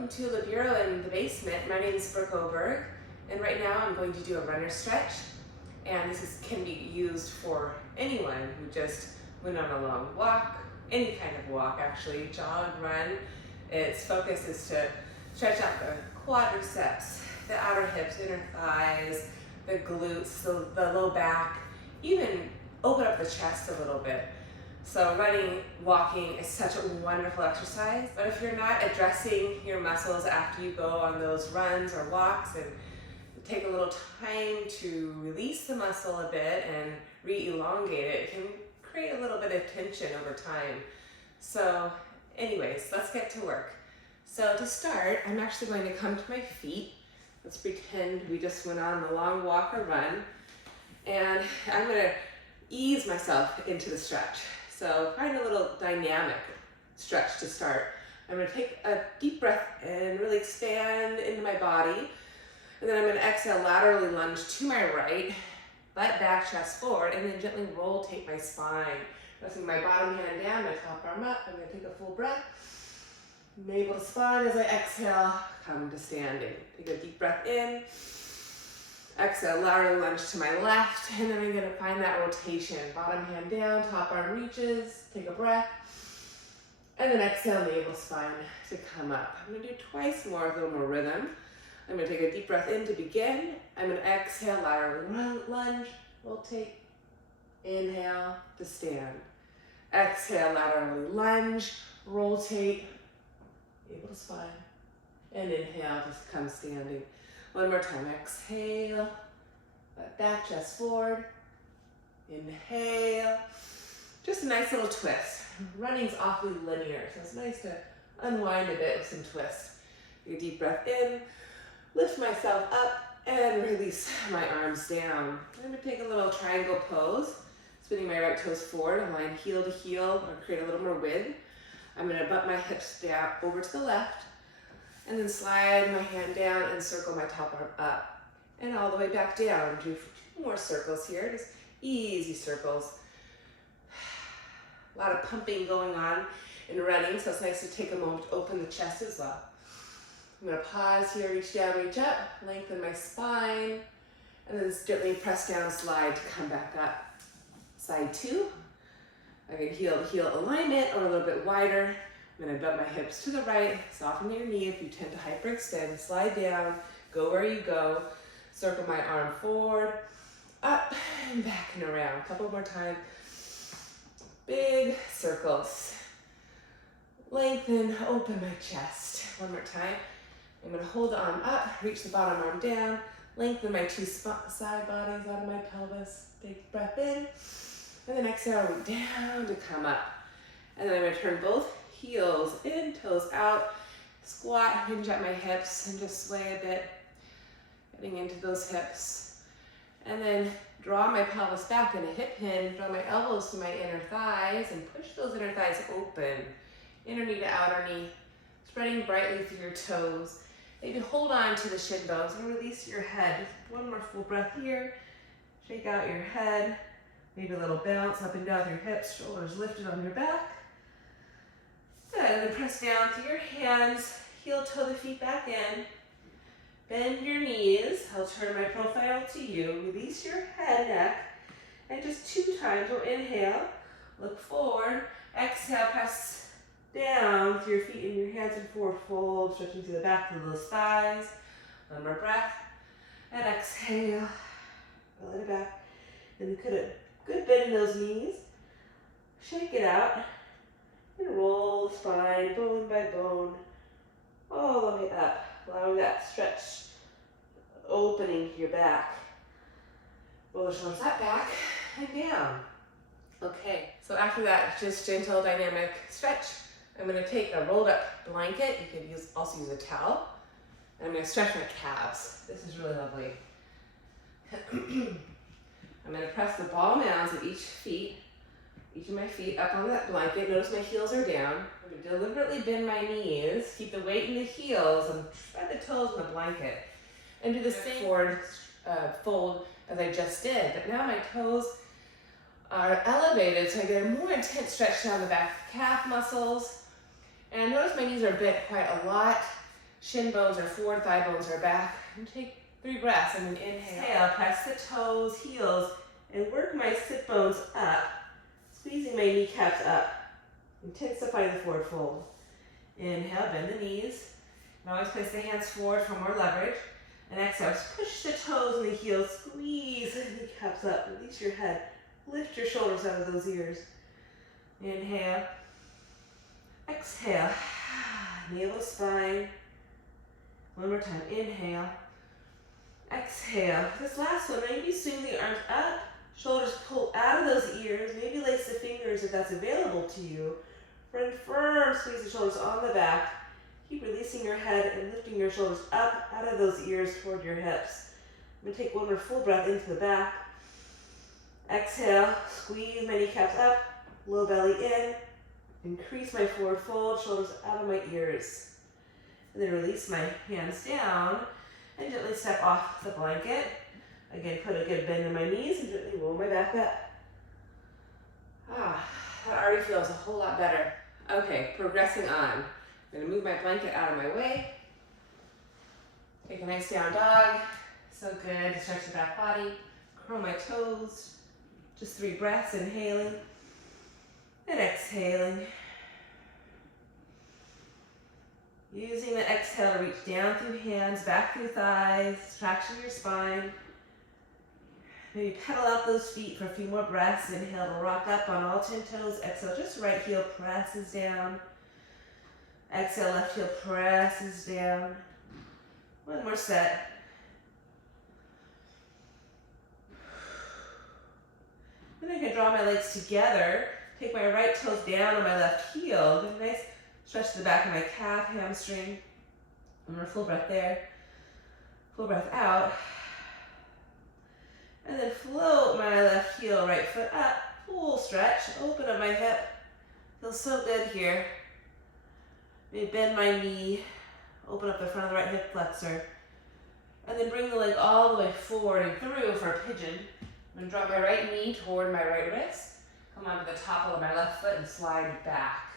Welcome to Libero in the basement. My name is Brooke Oberg, and right now I'm going to do a runner stretch. And can be used for anyone who just went on a long walk, any kind of walk actually, jog, run. Its focus is to stretch out the quadriceps, the outer hips, inner thighs, the glutes, the low back, even open up the chest a little bit. So running, walking is such a wonderful exercise, but if you're not addressing your muscles after you go on those runs or walks and take a little time to release the muscle a bit and re-elongate it, it can create a little bit of tension over time. So anyways, let's get to work. So to start, I'm actually going to come to my feet. Let's pretend we just went on a long walk or run, and I'm going to ease myself into the stretch. So find a little dynamic stretch to start. I'm going to take a deep breath and really expand into my body. And then I'm going to exhale, laterally lunge to my right, butt back, chest forward, and then gently rotate my spine. Pressing my bottom hand down, my top arm up. I'm going to take a full breath. Navel to spine as I exhale, come to standing. Take a deep breath in. Exhale, laterally lunge to my left, and then I'm going to find that rotation. Bottom hand down, top arm reaches, take a breath, and then exhale, navel spine to come up. I'm going to do twice more, a little more rhythm. I'm going to take a deep breath in to begin. I'm going to exhale, laterally lunge, rotate, inhale to stand. Exhale, laterally lunge, rotate, navel to spine, and inhale to come standing. One more time, exhale, butt back, chest forward, inhale. Just a nice little twist. Running's awfully linear, so it's nice to unwind a bit with some twist. Take a deep breath in, lift myself up, and release my arms down. I'm gonna take a little triangle pose, spinning my right toes forward, align heel to heel, or create a little more width. I'm gonna butt my hips down over to the left, and then slide my hand down and circle my top arm up. And all the way back down. Do 2 more circles here, just easy circles. A lot of pumping going on in running, so it's nice to take a moment to open the chest as well. I'm gonna pause here, reach down, reach up, lengthen my spine, and then gently press down, slide to come back up. Side 2. I can heel to heel alignment or a little bit wider. I'm going to bump my hips to the right, soften your knee if you tend to hyperextend, slide down, go where you go, circle my arm forward, up, and back and around. A couple more times. Big circles. Lengthen, open my chest. One more time. I'm going to hold the arm up, reach the bottom arm down, lengthen my 2 side bodies out of my pelvis. Big breath in, and then exhale, root down to come up. And then I'm going to turn both heels in, toes out, squat, hinge at my hips, and just sway a bit, getting into those hips. And then draw my pelvis back in a hip hinge, draw my elbows to my inner thighs, and push those inner thighs open. Inner knee to outer knee, spreading brightly through your toes. Maybe hold on to the shin bones and release your head. One more full breath here. Shake out your head. Maybe a little bounce up and down with your hips, shoulders lifted on your back. Good, and then press down through your hands, heel toe the feet back in. Bend your knees. I'll turn my profile to you. Release your head, neck, and just 2 times. We'll inhale, look forward. Exhale, press down through your feet and your hands and forward fold, stretching through the back of those thighs. One more breath, and exhale. Roll it back, and put a good bend in those knees. Shake it out. And roll the spine, bone by bone, all the way up, allowing that stretch, opening your back. Roll the shoulders up, back, and down. Okay, so after that, just gentle dynamic stretch, I'm going to take a rolled up blanket. You could also use a towel. And I'm going to stretch my calves. This is really lovely. I'm going to press the ball mounds of each of my feet up on that blanket. Notice my heels are down. I'm going to deliberately bend my knees, keep the weight in the heels, and spread the toes in the blanket. And do the same forward fold as I just did. But now my toes are elevated, so I get a more intense stretch down the back calf muscles. And notice my knees are bent quite a lot. Shin bones are forward, thigh bones are back. And take 3 breaths and then inhale. Exhale, press the toes, heels, and work my sit bones up, squeezing my kneecaps up. Intensify the forward fold. Inhale, bend the knees. And always place the hands forward for more leverage. And exhale, push the toes and the heels, squeeze the kneecaps up, release your head. Lift your shoulders out of those ears. Inhale. Exhale. Navel spine. One more time. Inhale. Exhale. This last one, maybe swing the arms up, shoulders pull out of those ears, maybe lace the fingers if that's available to you. Firm, squeeze the shoulders on the back. Keep releasing your head and lifting your shoulders up out of those ears toward your hips. I'm going to take one more full breath into the back. Exhale, squeeze my kneecaps up, low belly in. Increase my forward fold, shoulders out of my ears. And then release my hands down and gently step off the blanket. Again, put a good bend in my knees and gently roll my back up. That already feels a whole lot better. Okay, progressing on. I'm gonna move my blanket out of my way. Take a nice down dog. So good to stretch the back body. Curl my toes. Just 3 breaths, inhaling and exhaling. Using the exhale to reach down through hands, back through thighs, traction your spine. Maybe pedal out those feet for a few more breaths. Inhale to rock up on all 10 toes. Exhale, just right heel presses down. Exhale, left heel presses down. One more set. Then I can draw my legs together. Take my right toes down on my left heel. Get a nice stretch to the back of my calf, hamstring. One more full breath there. Full breath out. And then float my left heel, right foot up. Full stretch. Open up my hip. Feels so good here. Maybe bend my knee. Open up the front of the right hip flexor. And then bring the leg all the way forward and through for a pigeon. I'm going to drop my right knee toward my right wrist. Come onto the top of my left foot and slide back.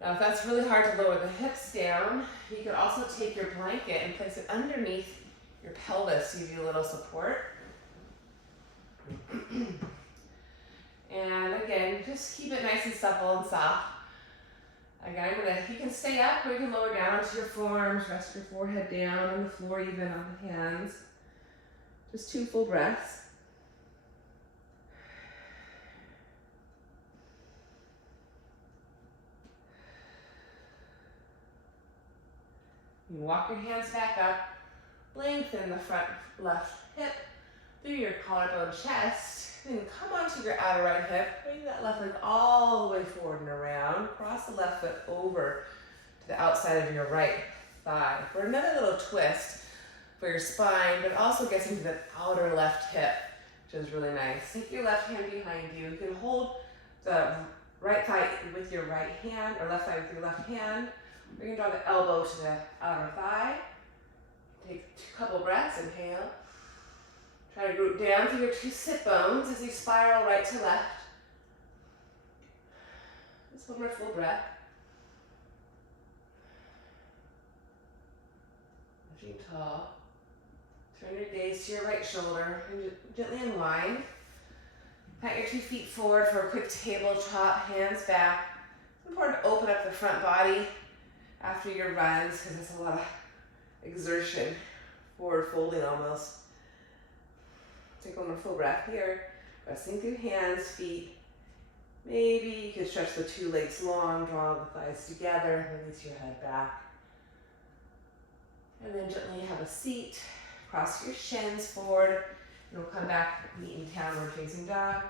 Now, if that's really hard to lower the hips down, you could also take your blanket and place it underneath your pelvis to give you a little support. And again, just keep it nice and supple and soft. Again, you can stay up or you can lower down to your forearms, rest your forehead down on the floor, even on the hands. Just 2 full breaths. You walk your hands back up, lengthen the front left hip through your collarbone chest, then come onto your outer right hip, bring that left leg all the way forward and around, cross the left foot over to the outside of your right thigh for another little twist for your spine, but also gets into the outer left hip, which is really nice. Take your left hand behind you. You can hold the right thigh with your right hand, or left thigh with your left hand. Or you can draw the elbow to the outer thigh. Take a couple breaths, inhale. Try to root down through your 2 sit bones as you spiral right to left. Just one more full breath. Lifting tall. Turn your gaze to your right shoulder and gently unwind. Pat your 2 feet forward for a quick table chop, hands back. It's important to open up the front body after your runs because it's a lot of exertion, forward folding almost. Take one more full breath here, resting through hands, feet. Maybe you can stretch the 2 legs long, draw the thighs together, release your head back. And then gently have a seat, cross your shins forward, and we'll come back, meet in downward facing dog.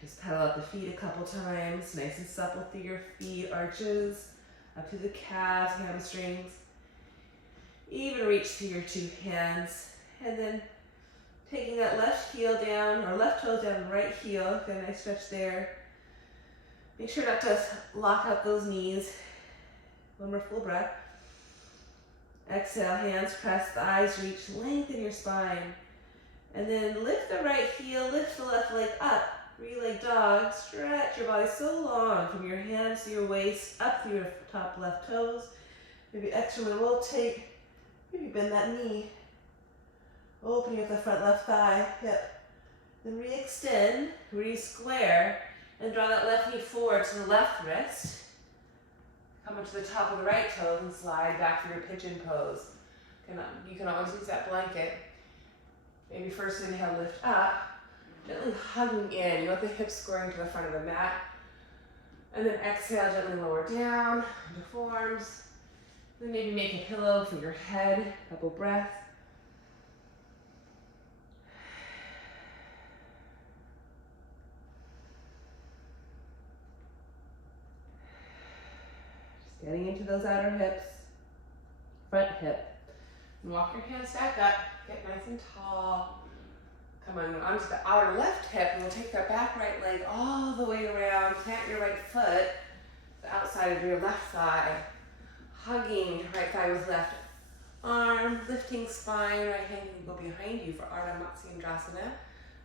Just pedal out the feet a couple times, nice and supple through your feet, arches, up to the calves, hamstrings. Even reach to your 2 hands, and then taking that left heel down, or left toe down, right heel, get a nice stretch there. Make sure not to lock up those knees. One more full breath. Exhale, hands press, thighs reach, lengthen your spine. And then lift the right heel, lift the left leg up. Three-legged dog. Stretch your body so long from your hands to your waist, up through your top left toes. Maybe extra rotate. Maybe bend that knee. Opening up the front left thigh, hip. Then re-extend, re-square, and draw that left knee forward to the left wrist. Come up to the top of the right toes and slide back to your pigeon pose. You can always use that blanket. Maybe first inhale, lift up, gently hugging in. You want the hips squaring to the front of the mat. And then exhale, gently lower down into forms. Then maybe make a pillow for your head, couple breaths. Just getting into those outer hips, front hip. And walk your hands back up, get nice and tall. Come on onto the outer left hip, and we'll take that back right leg all the way around. Plant your right foot, the outside of your left thigh. Hugging right thigh with left arm, lifting spine, right hand can go behind you for Ardha Matsyendrasana.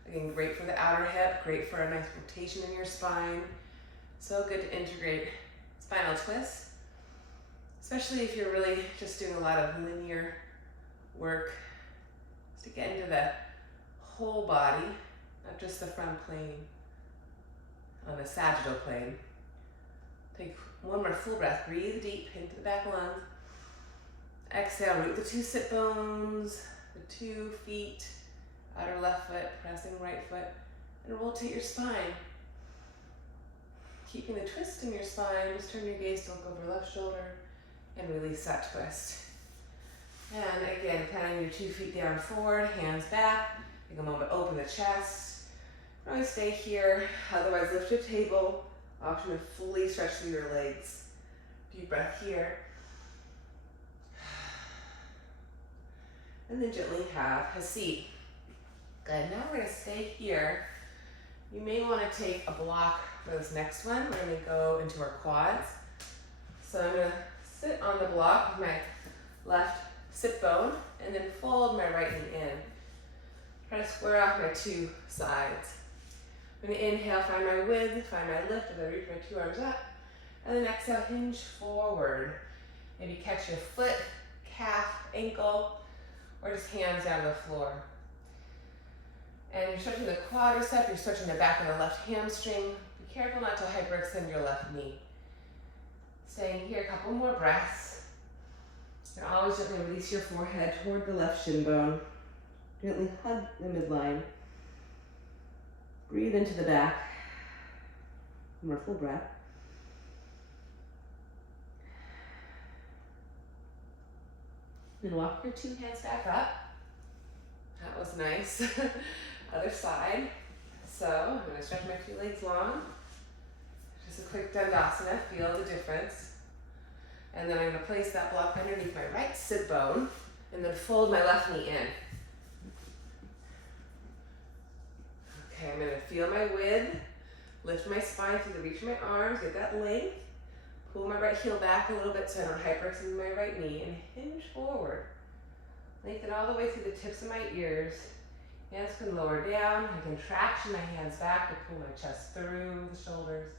Again, great for the outer hip, great for a nice rotation in your spine. So good to integrate spinal twists, especially if you're really just doing a lot of linear work, to get into the whole body, not just the front plane, on the sagittal plane. Take one more full breath. Breathe deep into the back lungs. Exhale, root the two sit bones, the 2 feet, outer left foot, pressing right foot, and rotate your spine. Keeping the twist in your spine, just turn your gaze to look over left shoulder and release that twist. And again, planting your 2 feet down forward, hands back. Take a moment, open the chest. Probably stay here, otherwise lift your table. Option to fully stretch through your legs. Deep breath here. And then gently have a seat. Good, now we're gonna stay here. You may wanna take a block for this next one. We're gonna go into our quads. So I'm gonna sit on the block with my left sit bone and then fold my right knee in. Try to square off my 2 sides. I'm gonna inhale, find my width, find my lift as I reach my 2 arms up. And then exhale, hinge forward. Maybe catch your foot, calf, ankle, or just hands down to the floor. And you're stretching the quadricep, you're stretching the back of the left hamstring. Be careful not to hyperextend your left knee. Staying here, a couple more breaths. And always gently release your forehead toward the left shin bone. Gently hug the midline. Breathe into the back. One more full breath. Then walk your 2 hands back up. That was nice. Other side. So I'm going to stretch my 2 legs long. Just a quick Dandasana. Feel the difference. And then I'm going to place that block underneath my right sit bone and then fold my left knee in. Okay, I'm going to feel my width, lift my spine through the reach of my arms, get that length, pull my right heel back a little bit so I don't hyperextend my right knee, and hinge forward. Lengthen all the way through the tips of my ears. Hands can lower down. I can traction my hands back to pull my chest through the shoulders.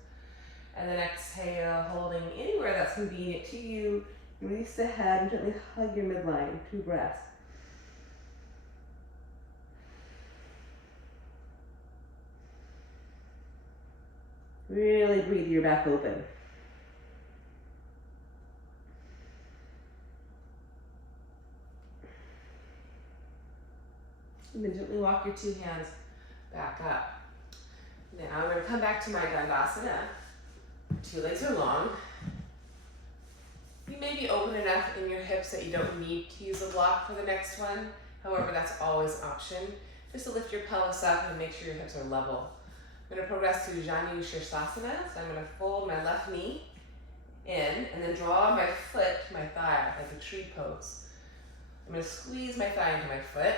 And then exhale, holding anywhere that's convenient to you. Release the head and gently hug your midline. 2 breaths. Really breathe your back open. And then gently walk your 2 hands back up. Now I'm going to come back to my Dandasana. 2 legs are long. You may be open enough in your hips that you don't need to use a block for the next one. However, that's always an option. Just to lift your pelvis up and make sure your hips are level. I'm going to progress to Janu Sirsasana. So I'm going to fold my left knee in and then draw my foot to my thigh like a tree pose. I'm going to squeeze my thigh into my foot.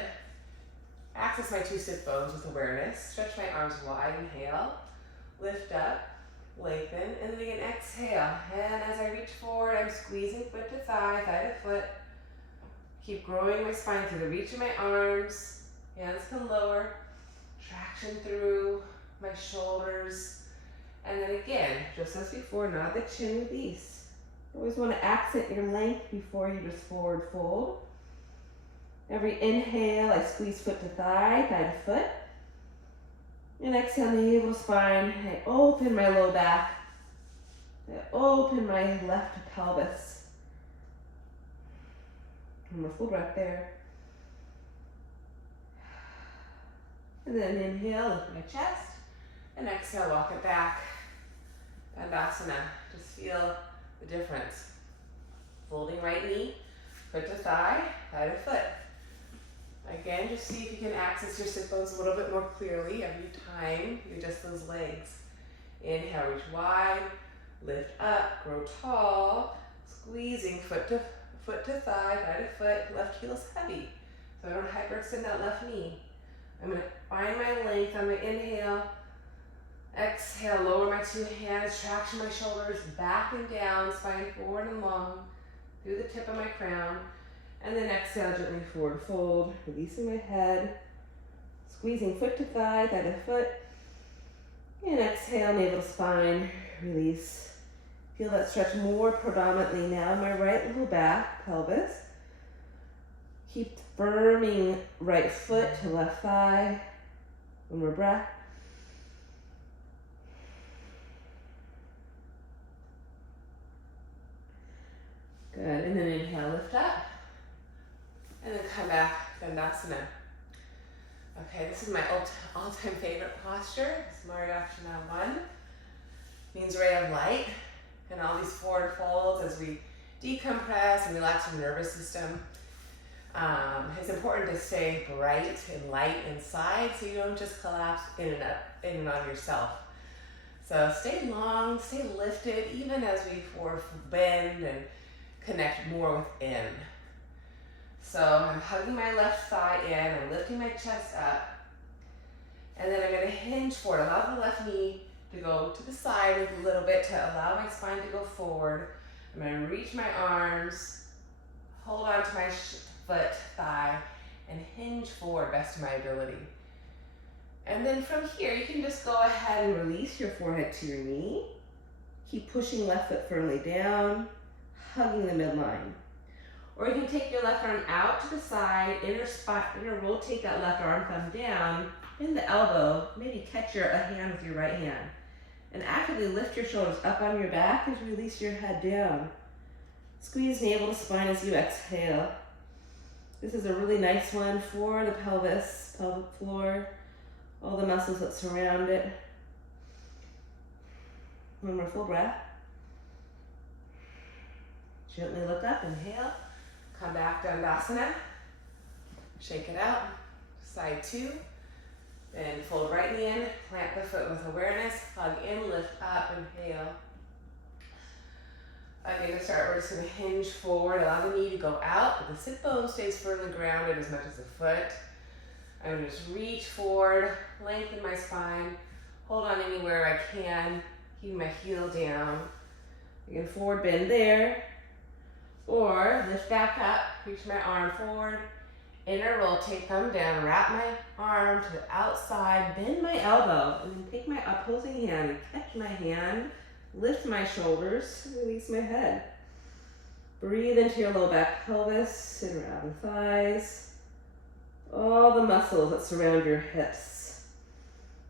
Access my 2 sit bones with awareness. Stretch my arms wide. Inhale. Lift up. Lengthen. And then again, exhale. And as I reach forward, I'm squeezing foot to thigh, thigh to foot. Keep growing my spine through the reach of my arms. Hands can lower. Traction through. my shoulders. And then again, just as before, nod the chin, release. You always want to accent your length before you just forward fold. Every inhale, I squeeze foot to thigh, thigh to foot. And exhale, navel to spine. I open my low back. I open my left pelvis. One more full breath there. And then inhale, lift my chest. And exhale, walk it back. Dandasana. Just feel the difference. Folding right knee, foot to thigh, thigh to foot. Again, just see if you can access your sit bones a little bit more clearly every time you adjust those legs. Inhale, reach wide, lift up, grow tall, squeezing foot to thigh, thigh to foot, left heel is heavy. So I don't hyperextend that left knee. I'm gonna find my length on my inhale. Exhale, lower my two hands, traction my shoulders back and down, spine forward and long, through the tip of my crown. And then exhale, gently forward fold, releasing my head, squeezing foot to thigh, thigh to foot. And exhale, navel to spine, release. Feel that stretch more predominantly now in my right low back, pelvis. Keep firming right foot to left thigh. One more breath. Good, and then inhale, lift up. And then come back, Dandasana. Okay, this is my all-time favorite posture. This is Maryasana 1. Means ray of light. And all these forward folds as we decompress and relax your nervous system. It's important to stay bright and light inside so you don't just collapse in and on yourself. So stay long, stay lifted, even as we forward bend and connect more within. So I'm hugging my left thigh in, I'm lifting my chest up, and then I'm going to hinge forward. Allow the left knee to go to the side a little bit to allow my spine to go forward. I'm going to reach my arms, hold on to my foot, thigh, and hinge forward best of my ability. And then from here, you can just go ahead and release your forehead to your knee. Keep pushing left foot firmly down, hugging the midline. Or you can take your left arm out to the side, inner rotate that left arm, thumb down, bend the elbow, maybe catch a hand with your right hand. And actively lift your shoulders up on your back as you release your head down. Squeeze navel to spine as you exhale. This is a really nice one for the pelvis, pelvic floor, all the muscles that surround it. One more full breath. Gently look up, inhale. Come back, Dandasana. Shake it out. Side two. Then fold right knee in, plant the foot with awareness, hug in, lift up, inhale. Again, to start, we're just going to hinge forward, allow the knee to go out, but the sit bone stays firmly grounded as much as the foot. I'm going to just reach forward, lengthen my spine, hold on anywhere I can, keep my heel down. Again, forward bend there. Or lift back up, reach my arm forward, inner rotate, thumb down, wrap my arm to the outside, bend my elbow, and then take my opposing hand and catch my hand, lift my shoulders, release my head. Breathe into your low back pelvis, sit around the thighs, all the muscles that surround your hips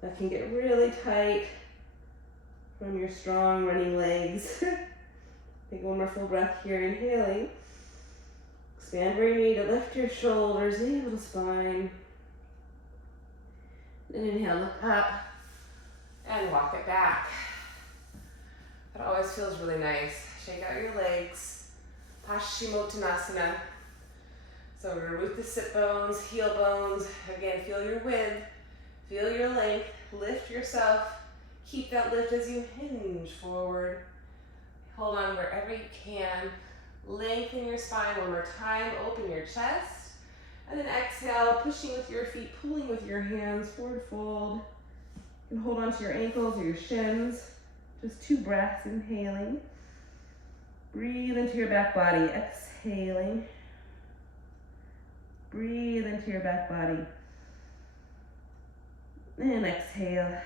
that can get really tight from your strong running legs. Take one more full breath here, inhaling. Expand where you need to lift your shoulders, navel to spine. Then inhale, look up, and walk it back. That always feels really nice. Shake out your legs. Paschimottanasana. So we're gonna root the sit bones, heel bones. Again, feel your width, feel your length, lift yourself. Keep that lift as you hinge forward. Hold on wherever you can. Lengthen your spine one more time. Open your chest. And then exhale, pushing with your feet, pulling with your hands, forward fold. You can hold on to your ankles or your shins. Just 2 breaths, inhaling. Breathe into your back body, exhaling. Breathe into your back body. And exhale.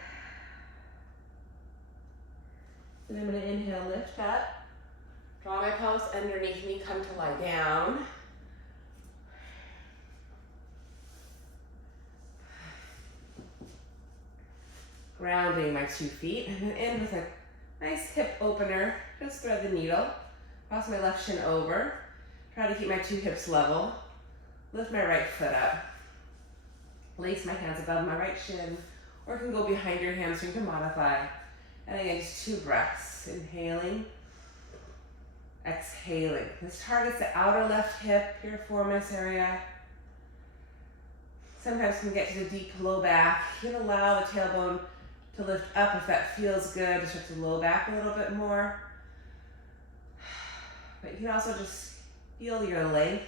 Then I'm going to inhale, lift up. Draw my pelvis underneath me, come to lie down. Grounding my 2 feet, and then end with a nice hip opener. Just thread the needle. Cross my left shin over. Try to keep my 2 hips level. Lift my right foot up. Lace my hands above my right shin, or you can go behind your hamstring to modify. And again, just 2 breaths. Inhaling, exhaling. This targets the outer left hip, piriformis area. Sometimes you can get to the deep low back. You can allow the tailbone to lift up if that feels good. Just stretch the low back a little bit more. But you can also just feel your length,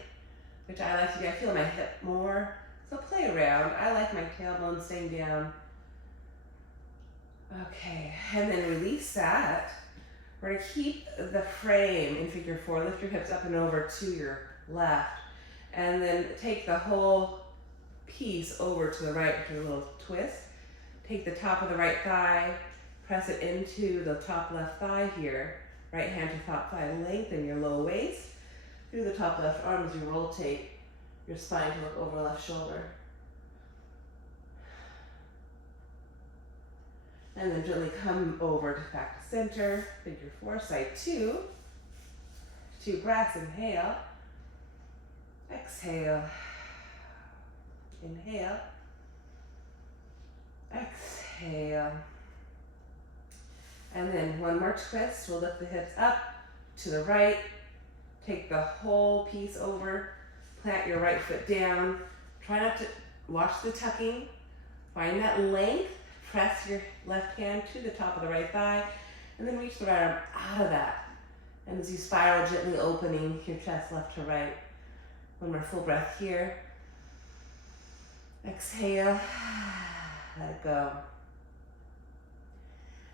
which I like to do. I feel my hip more. So play around. I like my tailbone staying down. Okay, and then release that. We're gonna keep the frame in figure 4. Lift your hips up and over to your left. And then take the whole piece over to the right with a little twist. Take the top of the right thigh, press it into the top left thigh here. Right hand to top thigh, lengthen your low waist. Through the top left arm as you rotate your spine to look over left shoulder. And then gently come over to back to center, figure 4, side 2. 2 breaths, inhale. Exhale. Inhale. Exhale. And then 1 more twist. We'll lift the hips up to the right. Take the whole piece over. Plant your right foot down. Try not to watch the tucking. Find that length. Press your left hand to the top of the right thigh. And then reach the right arm out of that. And as you spiral, gently opening your chest left to right. 1 more full breath here. Exhale. Let it go.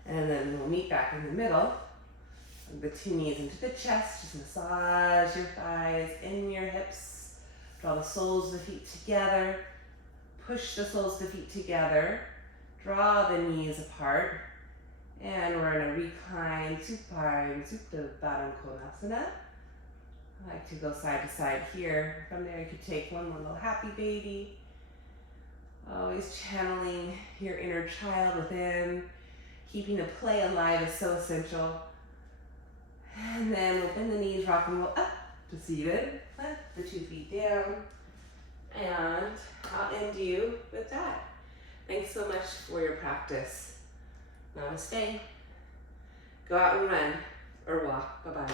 And then we'll meet back in the middle. The 2 knees into the chest. Just massage your thighs in your hips. Draw the soles of the feet together. Push the soles of the feet together. Draw the knees apart. And we're in a recline, supine, Supta Baddha Konasana. I like to go side to side here. From there you could take 1 more little happy baby. Always channeling your inner child within. Keeping the play alive is so essential. And then we'll bend the knees, rock and roll up to seated. Plant the 2 feet down. And I'll end you with that. Thanks so much for your practice. Namaste. Go out and run or walk. Bye-bye.